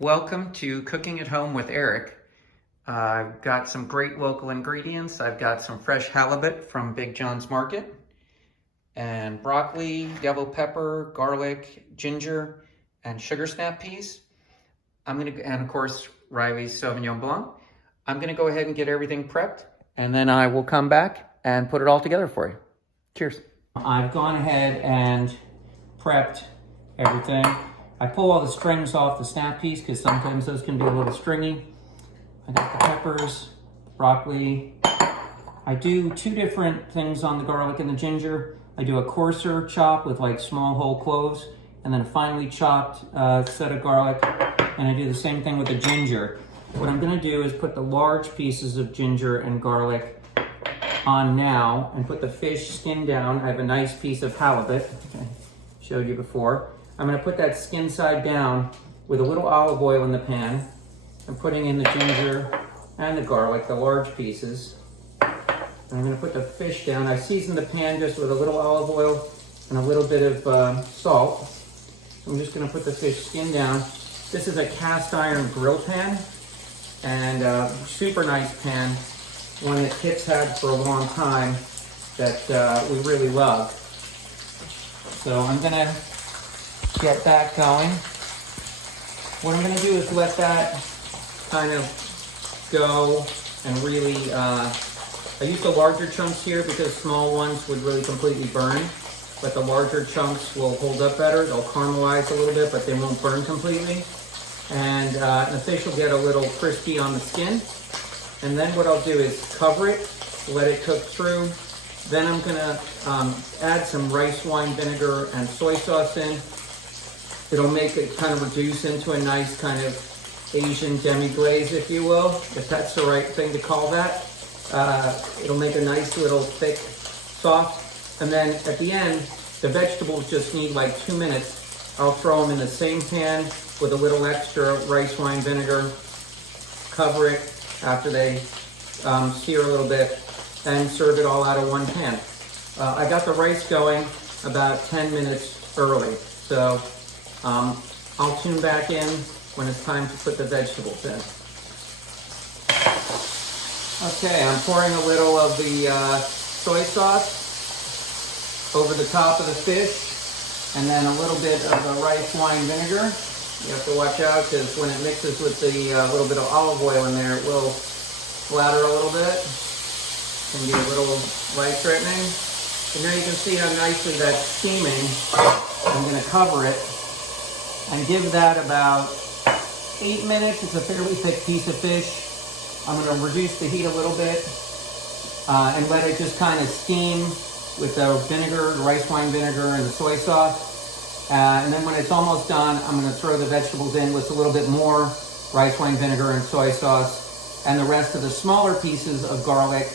Welcome to Cooking at Home with Eric. I've got some great local ingredients. I've got some fresh halibut from Big John's Market, and broccoli, yellow pepper, garlic, ginger, and sugar snap peas. And of course, Riley's Sauvignon Blanc. I'm gonna go ahead and get everything prepped, and then I will come back and put it all together for you. Cheers. I've gone ahead and prepped everything. I pull all the strings off the snap peas because sometimes those can be a little stringy. I got the peppers, broccoli. I do two different things on the garlic and the ginger. I do a coarser chop with like small whole cloves, and then a finely chopped set of garlic. And I do the same thing with the ginger. What I'm gonna do is put the large pieces of ginger and garlic on now and put the fish skin down. I have a nice piece of halibut, I showed you before. I'm gonna put that skin side down with a little olive oil in the pan. I'm putting in the ginger and the garlic, the large pieces. And I'm gonna put the fish down. I seasoned the pan just with a little olive oil and a little bit of salt. So I'm just gonna put the fish skin down. This is a cast iron grill pan, and super nice pan, one that Kit's had for a long time that we really love. So I'm gonna get that going. What I'm gonna do is let that kind of go and really, I use the larger chunks here because small ones would really completely burn, but the larger chunks will hold up better. They'll caramelize a little bit, but they won't burn completely. And the fish will get a little crispy on the skin. And then what I'll do is cover it, let it cook through. Then I'm gonna add some rice wine vinegar and soy sauce in. It'll make it kind of reduce into a nice kind of Asian demi-glaze, if you will, if that's the right thing to call that. It'll make a nice little thick sauce. And then at the end, the vegetables just need like 2 minutes. I'll throw them in the same pan with a little extra rice wine vinegar, cover it after they sear a little bit, and serve it all out of one pan. I got the rice going about 10 minutes early, so I'll tune back in when it's time to put the vegetables in. Okay, I'm pouring a little of the soy sauce over the top of the fish, and then a little bit of the rice wine vinegar. You have to watch out because when it mixes with the little bit of olive oil in there, it will splatter a little bit. Can be a little life-threatening. And now you can see how nicely that's steaming. I'm going to cover it and give that about 8 minutes. It's a fairly thick piece of fish. I'm going to reduce the heat a little bit and let it just kind of steam with the vinegar, the rice wine vinegar, and the soy sauce. And then when it's almost done, I'm going to throw the vegetables in with a little bit more rice wine vinegar and soy sauce, and the rest of the smaller pieces of garlic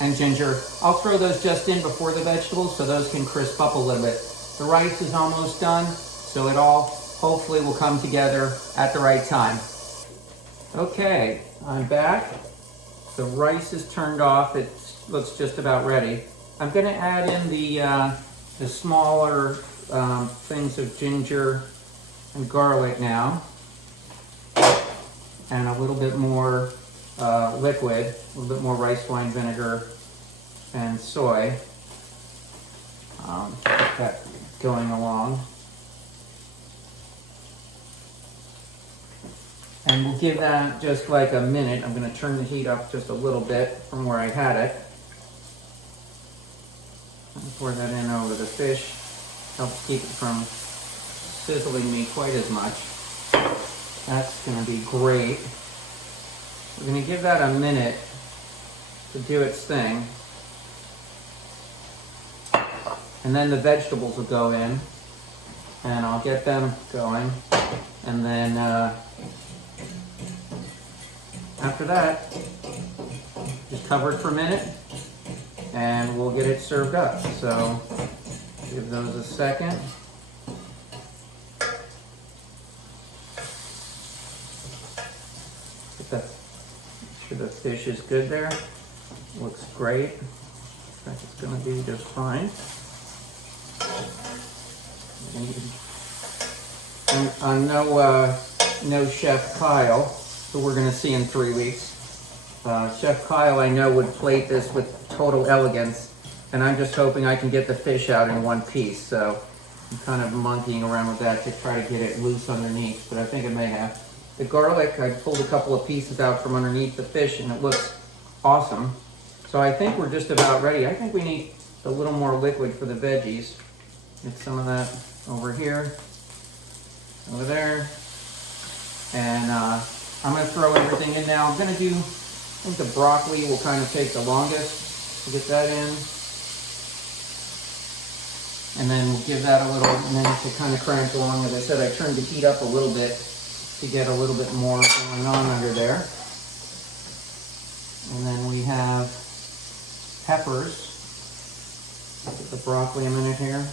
and ginger. I'll throw those just in before the vegetables so those can crisp up a little bit. The rice is almost done, so it all hopefully will come together at the right time. Okay, I'm back. The rice is turned off. It looks just about ready. I'm gonna add in the smaller things of ginger and garlic now, and a little bit more liquid, a little bit more rice wine vinegar and soy. Get that going along. And we'll give that just like a minute. I'm going to turn the heat up just a little bit from where I had it. And pour that in over the fish. Helps keep it from sizzling me quite as much. That's going to be great. We're going to give that a minute to do its thing. And then the vegetables will go in. And I'll get them going. And then after that, just cover it for a minute and we'll get it served up. So give those a second. Make sure the fish is good there. Looks great. Looks like it's gonna be just fine. And on no know Chef Kyle, who we're gonna see in 3 weeks. Chef Kyle, I know, would plate this with total elegance, and I'm just hoping I can get the fish out in one piece. So I'm kind of monkeying around with that to try to get it loose underneath, but I think it may have. The garlic, I pulled a couple of pieces out from underneath the fish and it looks awesome. So I think we're just about ready. I think we need a little more liquid for the veggies. Mix some of that over here, over there. And I'm gonna throw everything in now. I'm gonna do, I think the broccoli will kind of take the longest to get that in. And then we'll give that a little minute to kind of crank along. As I said, I turned the heat up a little bit to get a little bit more going on under there. And then we have peppers. Give the broccoli a minute here.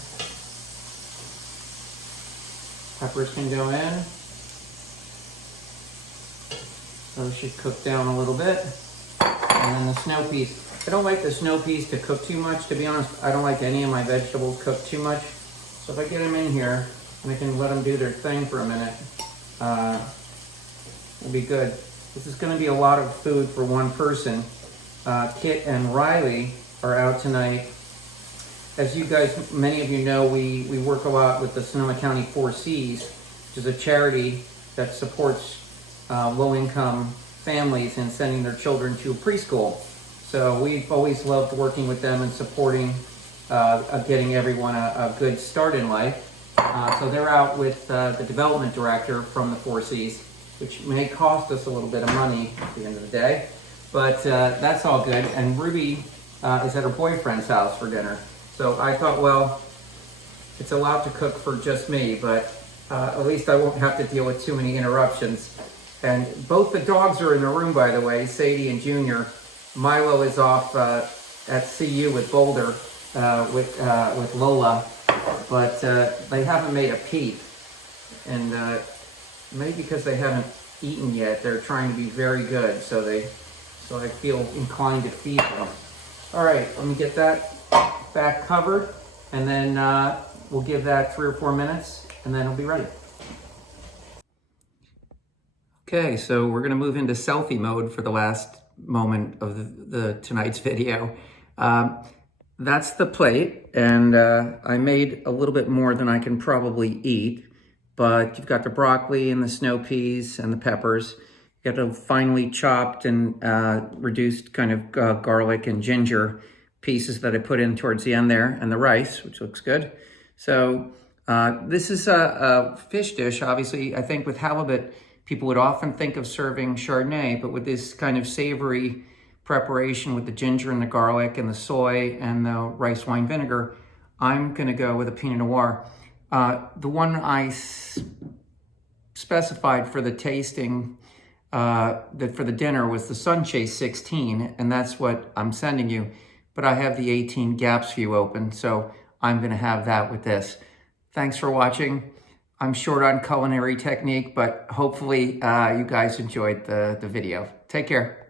Peppers can go in. Those should cook down a little bit. And then the snow peas. I don't like the snow peas to cook too much, to be honest. I don't like any of my vegetables cooked too much. So if I get them in here and I can let them do their thing for a minute, it'll be good. This is gonna be a lot of food for one person. Kit and Riley are out tonight. As you guys, many of you know, we work a lot with the Sonoma County 4Cs, which is a charity that supports low-income families and sending their children to a preschool. So we've always loved working with them and supporting getting everyone a good start in life. So they're out with the development director from the 4Cs, which may cost us a little bit of money at the end of the day, but that's all good. And Ruby is at her boyfriend's house for dinner. So I thought, well, it's a lot to cook for just me, but at least I won't have to deal with too many interruptions. And both the dogs are in the room, by the way, Sadie and Junior. Milo is off at CU with Boulder with Lola, but they haven't made a peep. And maybe because they haven't eaten yet, they're trying to be very good, so I feel inclined to feed them. All right, let me get that back covered, and then we'll give that 3 or 4 minutes, and then it'll be ready. Okay, so we're gonna move into selfie mode for the last moment of tonight's video. That's the plate, and I made a little bit more than I can probably eat, but you've got the broccoli and the snow peas and the peppers. You got the finely chopped and reduced kind of garlic and ginger pieces that I put in towards the end there, and the rice, which looks good. So this is a fish dish. Obviously, I think with halibut, people would often think of serving Chardonnay, but with this kind of savory preparation with the ginger and the garlic and the soy and the rice wine vinegar, I'm gonna go with a Pinot Noir. The one I specified for the tasting, for the dinner, was the Sunchase 16, and that's what I'm sending you. But I have the 18 Gaps View open, so I'm gonna have that with this. Thanks for watching. I'm short on culinary technique, but hopefully you guys enjoyed the video. Take care.